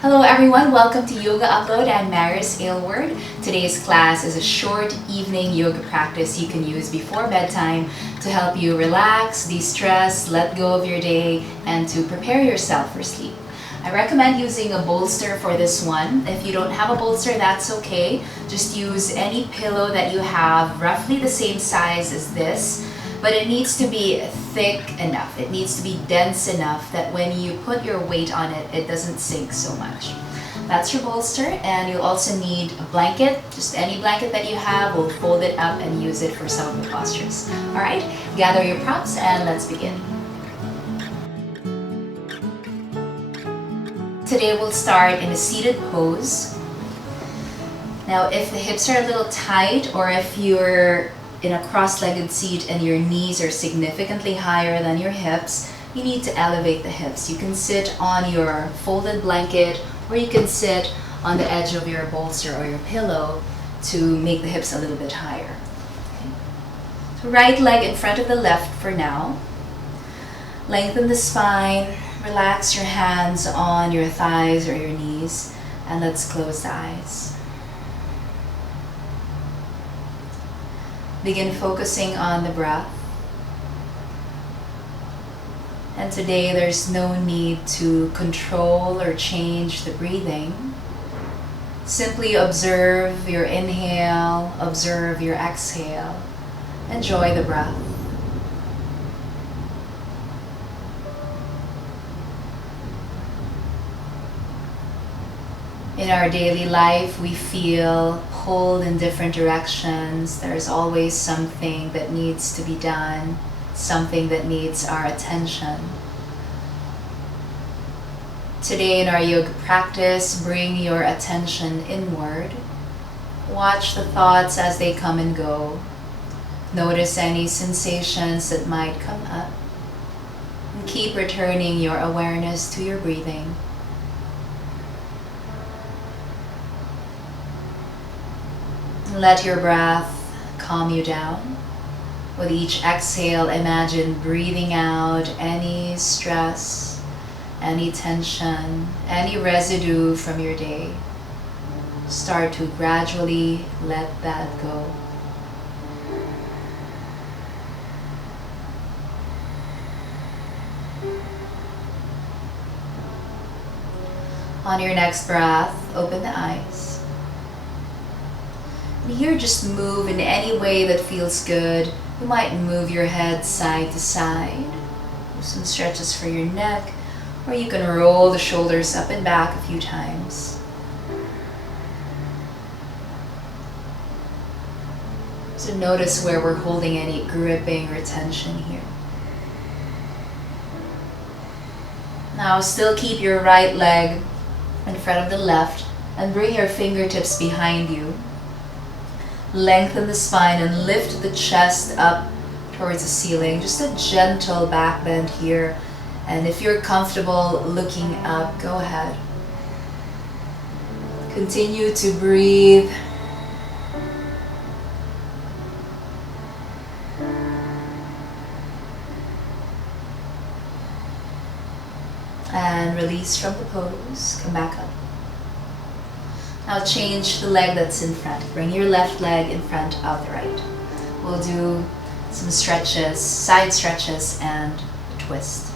Hello everyone, welcome to Yoga Upload. I'm Maris Aylward. Today's class is a short evening yoga practice you can use before bedtime to help you relax, de-stress, let go of your day, and to prepare yourself for sleep. I recommend using a bolster for this one. If you don't have a bolster, that's okay. Just use any pillow that you have, roughly the same size as this. But it needs to be thick enough. It needs to be dense enough that when you put your weight on it, it doesn't sink so much. That's your bolster, and you'll also need a blanket. Just any blanket that you have, we'll fold it up and use it for some of the postures. All right, gather your props and let's begin. Today we'll start in a seated pose. Now, if the hips are a little tight, or if you're in a cross-legged seat and your knees are significantly higher than your hips, you need to elevate the hips. You can sit on your folded blanket, or you can sit on the edge of your bolster or your pillow to make the hips a little bit higher. Okay. So right leg in front of the left for now. Lengthen the spine, relax your hands on your thighs or your knees, and let's close the eyes. Begin focusing on the breath. And today there's no need to control or change the breathing. Simply observe your inhale, observe your exhale. Enjoy the breath. In our daily life, we feel pulled in different directions. There's always something that needs to be done, something that needs our attention. Today in our yoga practice, bring your attention inward. Watch the thoughts as they come and go. Notice any sensations that might come up. And keep returning your awareness to your breathing. Let your breath calm you down. With each exhale, imagine breathing out any stress, any tension, any residue from your day. Start to gradually let that go. On your next breath, open the eyes. Here, just move in any way that feels good. You might move your head side to side. Do some stretches for your neck, or you can roll the shoulders up and back a few times. So notice where we're holding any gripping or tension here. Now still keep your right leg in front of the left and bring your fingertips behind you. Lengthen the spine and lift the chest up towards the ceiling. Just a gentle back bend here. And if you're comfortable looking up, go ahead. Continue to breathe. And release from the pose. Come back up. Now change the leg that's in front. Bring your left leg in front of the right. We'll do some stretches, side stretches, and a twist.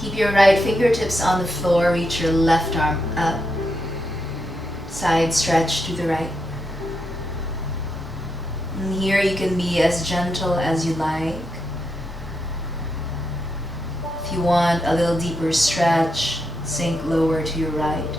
Keep your right fingertips on the floor. Reach your left arm up. Side stretch to the right. And here you can be as gentle as you like. If you want a little deeper stretch, sink lower to your right.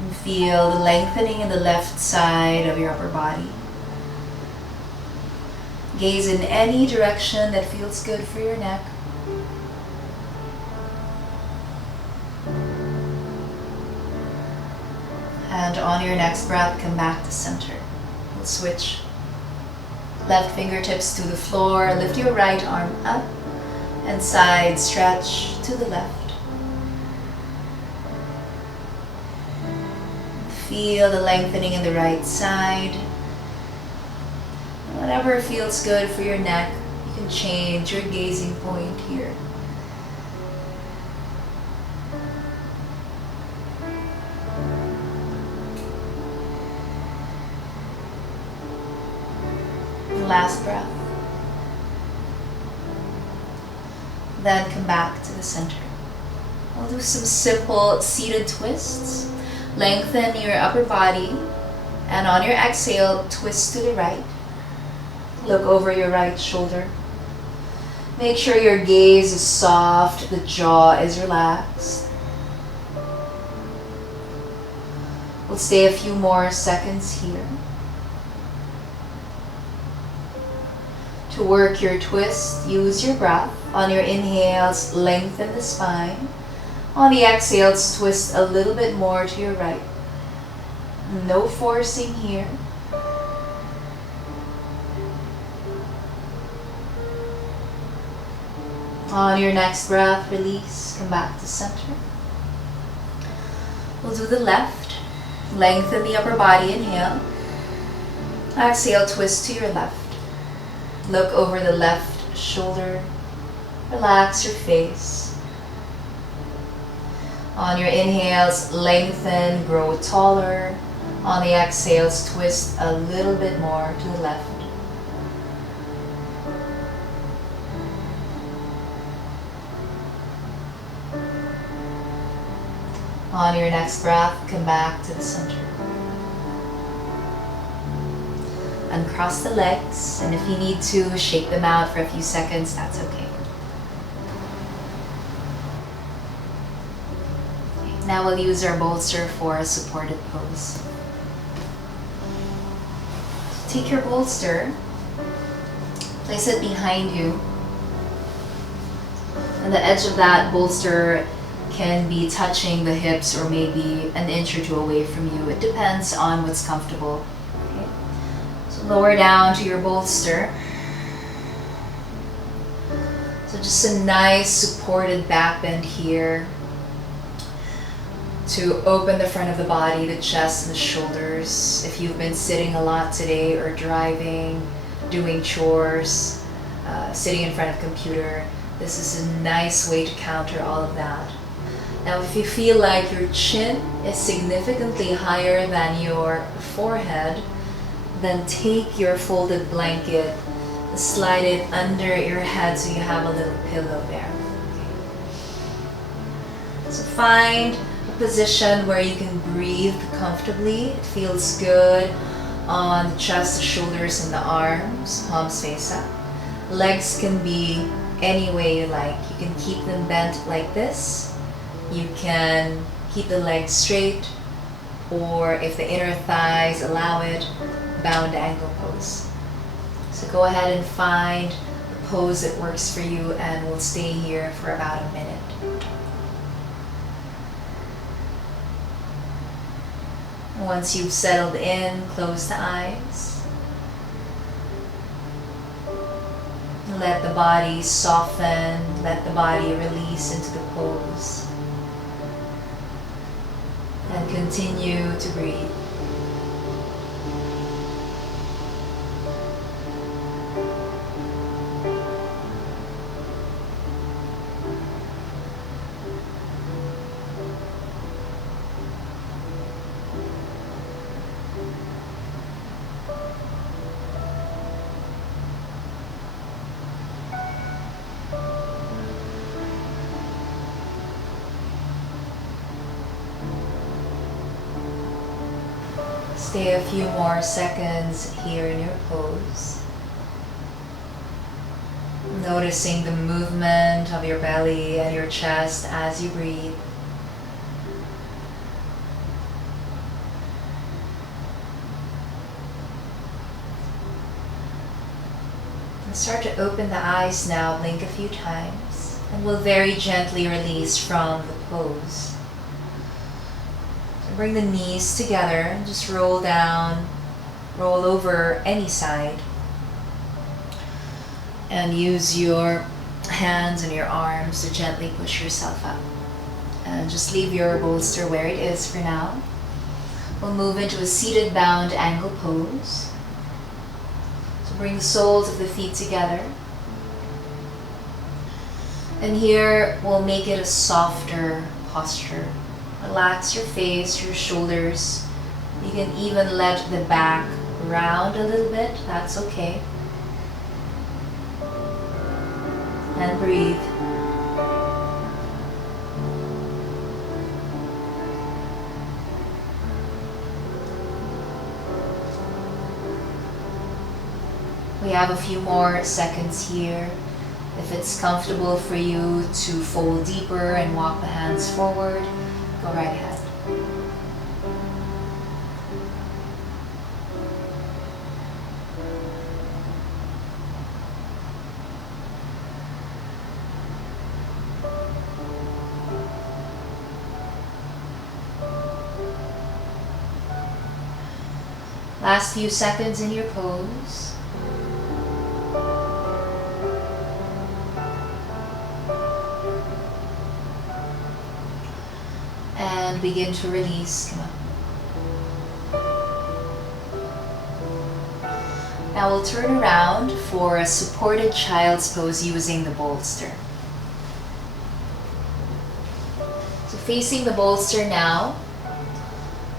And feel the lengthening in the left side of your upper body. Gaze in any direction that feels good for your neck. And on your next breath, come back to center. We'll switch. Left fingertips to the floor. Lift your right arm up and side stretch to the left. Feel the lengthening in the right side. Whatever feels good for your neck, you can change your gazing point here. last breath. Then come back to the center. We'll do some simple seated twists. Lengthen your upper body, and on your exhale, twist to the right. Look over your right shoulder. Make sure your gaze is soft, the jaw is relaxed. We'll stay a few more seconds here. To work your twist, use your breath. On your inhales, lengthen the spine. On the exhales, twist a little bit more to your right. No forcing here. On your next breath, release, come back to center. We'll do the left. Lengthen the upper body, inhale. Exhale, twist to your left. Look over the left shoulder. Relax your face. On your inhales, lengthen, grow taller. On the exhales, twist a little bit more to the left. On your next breath, come back to the center. Uncross the legs, and if you need to, shake them out for a few seconds, that's okay. Now we'll use our bolster for a supported pose. Take your bolster, place it behind you, and the edge of that bolster can be touching the hips or maybe an inch or two away from you. It depends on what's comfortable. Okay? So lower down to your bolster. So just a nice supported back bend here to open the front of the body, the chest and the shoulders. If you've been sitting a lot today or driving, doing chores, sitting in front of a computer, this is a nice way to counter all of that. Now, if you feel like your chin is significantly higher than your forehead, then take your folded blanket, slide it under your head so you have a little pillow there. Okay. So find a position where you can breathe comfortably. It feels good on the chest, the shoulders, and the arms, palms face up. Legs can be any way you like. You can keep them bent like this. You can keep the legs straight, or if the inner thighs allow it, bound angle pose. So go ahead and find the pose that works for you, and we'll stay here for about a minute. Once you've settled in, close the eyes. Let the body soften, let the body release into the pose. And continue to breathe. Stay a few more seconds here in your pose. Noticing the movement of your belly and your chest as you breathe. And start to open the eyes now, blink a few times, and we'll very gently release from the pose. Bring the knees together and just roll down, roll over any side. And use your hands and your arms to gently push yourself up. And just leave your bolster where it is for now. We'll move into a seated bound angle pose. So bring the soles of the feet together. And here we'll make it a softer posture. Relax your face, your shoulders. You can even let the back round a little bit, that's okay. And breathe. We have a few more seconds here. If it's comfortable for you to fold deeper and walk the hands forward, go right ahead. Last few seconds in your pose. And begin to release. Come on. Now we'll turn around for a supported child's pose using the bolster. So facing the bolster now,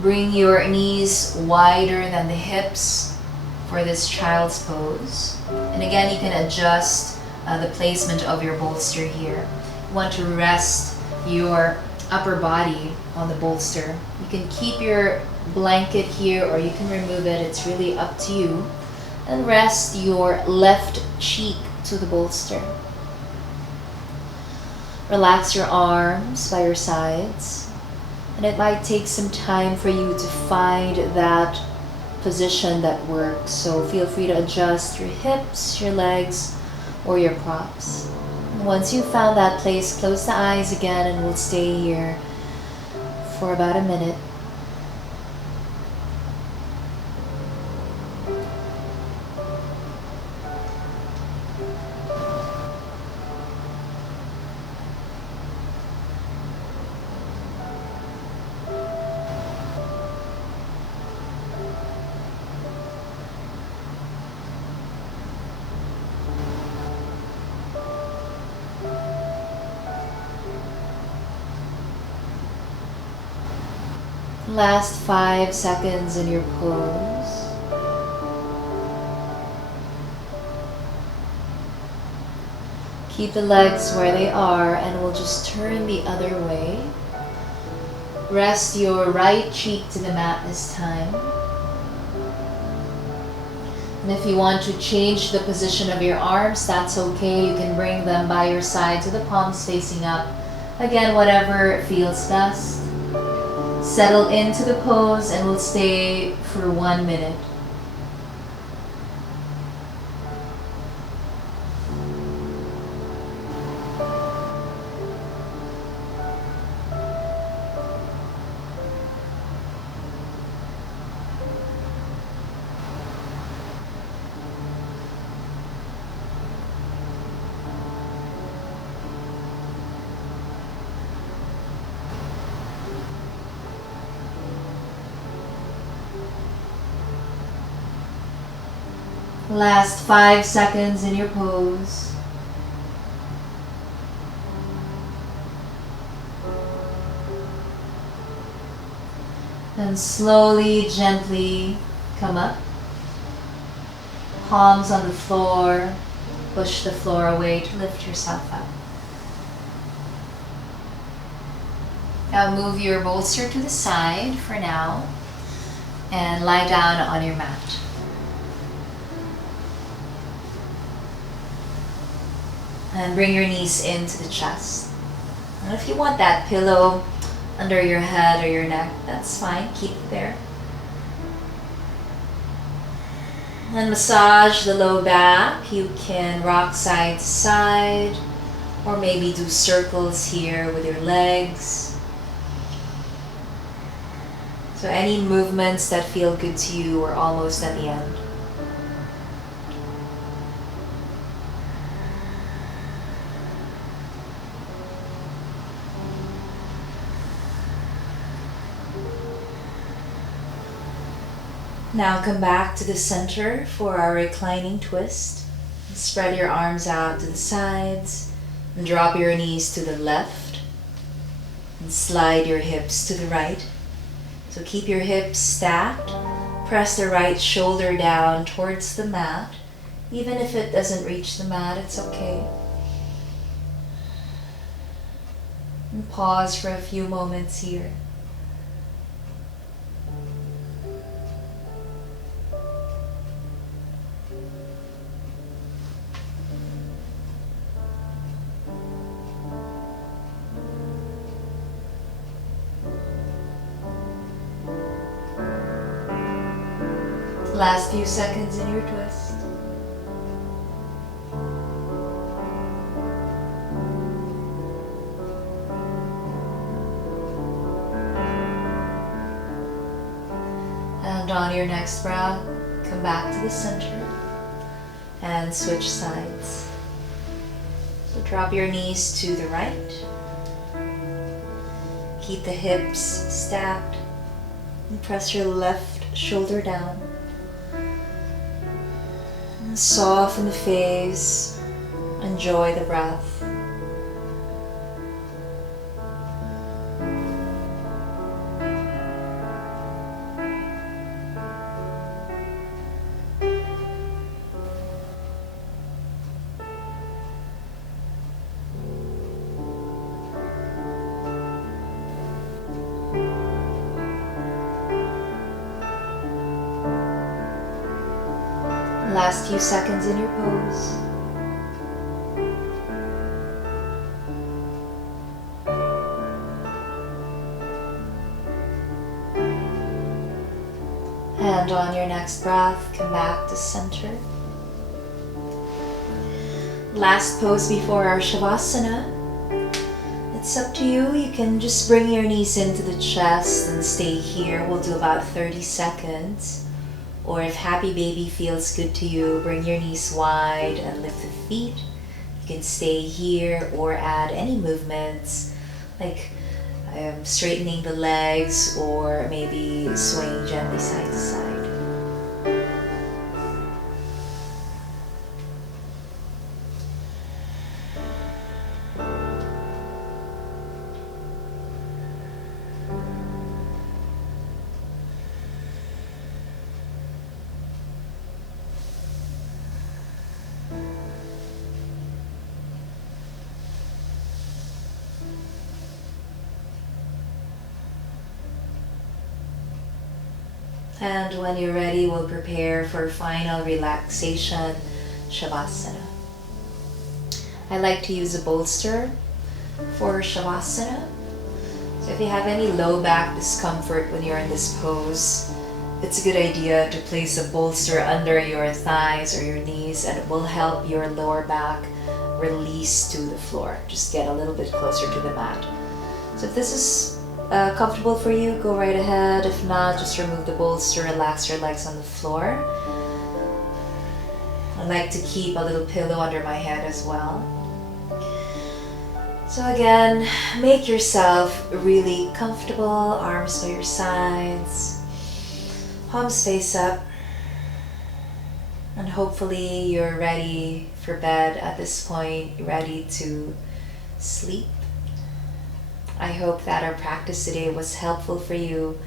bring your knees wider than the hips for this child's pose. And again, you can adjust the placement of your bolster here. You want to rest your upper body on the bolster. You can keep your blanket here or you can remove it. It's really up to you. And rest your left cheek to the bolster. Relax your arms by your sides. And it might take some time for you to find that position that works. So feel free to adjust your hips, your legs, or your props. And once you've found that place, close the eyes again and we'll stay here for about a minute. Last 5 seconds in your pose. Keep the legs where they are and we'll just turn the other way. Rest your right cheek to the mat this time. And if you want to change the position of your arms, that's okay. You can bring them by your side to the palms facing up. Again, whatever feels best. Settle into the pose and we'll stay for 1 minute. Last 5 seconds in your pose. Then slowly, gently come up. Palms on the floor. Push the floor away to lift yourself up. Now move your bolster to the side for now and lie down on your mat. And bring your knees into the chest. And if you want that pillow under your head or your neck, that's fine. Keep it there. And massage the low back. You can rock side to side or maybe do circles here with your legs. So any movements that feel good to you, we're almost at the end. Now come back to the center for our reclining twist. Spread your arms out to the sides and drop your knees to the left and slide your hips to the right. So keep your hips stacked. Press the right shoulder down towards the mat. Even if it doesn't reach the mat, it's okay. Pause for a few moments here. Last few seconds in your twist. And on your next breath, come back to the center and switch sides. So drop your knees to the right. Keep the hips stacked and press your left shoulder down. And soften the face. Enjoy the breath. Last few seconds in your pose. And on your next breath, come back to center. Last pose before our Savasana. It's up to you. You can just bring your knees into the chest and stay here. We'll do about 30 seconds. Or if happy baby feels good to you, bring your knees wide and lift the feet. You can stay here or add any movements like straightening the legs or maybe swaying gently side to side. And when you're ready, we'll prepare for final relaxation, Savasana. I like to use a bolster for Savasana. So if you have any low back discomfort when you're in this pose, it's a good idea to place a bolster under your thighs or your knees, and it will help your lower back release to the floor. Just get a little bit closer to the mat. So if this is comfortable for you, go right ahead. If not, just remove the bolster, relax your legs on the floor. I like to keep a little pillow under my head as well. So again, make yourself really comfortable, arms by your sides, palms face up, and hopefully you're ready for bed at this point, ready to sleep. I hope that our practice today was helpful for you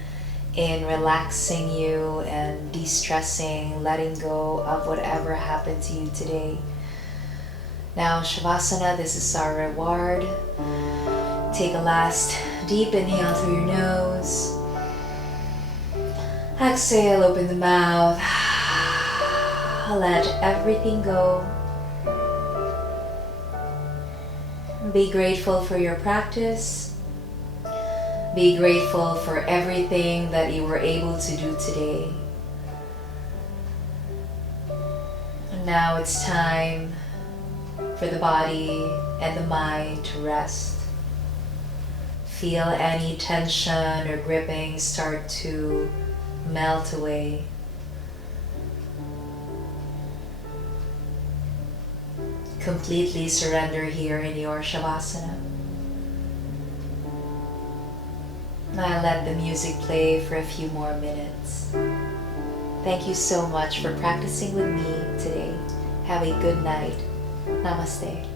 in relaxing you and de-stressing, letting go of whatever happened to you today. Now, Savasana, this is our reward. Take a last deep inhale through your nose. Exhale, open the mouth. Let everything go. Be grateful for your practice. Be grateful for everything that you were able to do today. And now it's time for the body and the mind to rest. Feel any tension or gripping start to melt away. Completely surrender here in your Savasana. Now let the music play for a few more minutes. Thank you so much for practicing with me today. Have a good night. Namaste.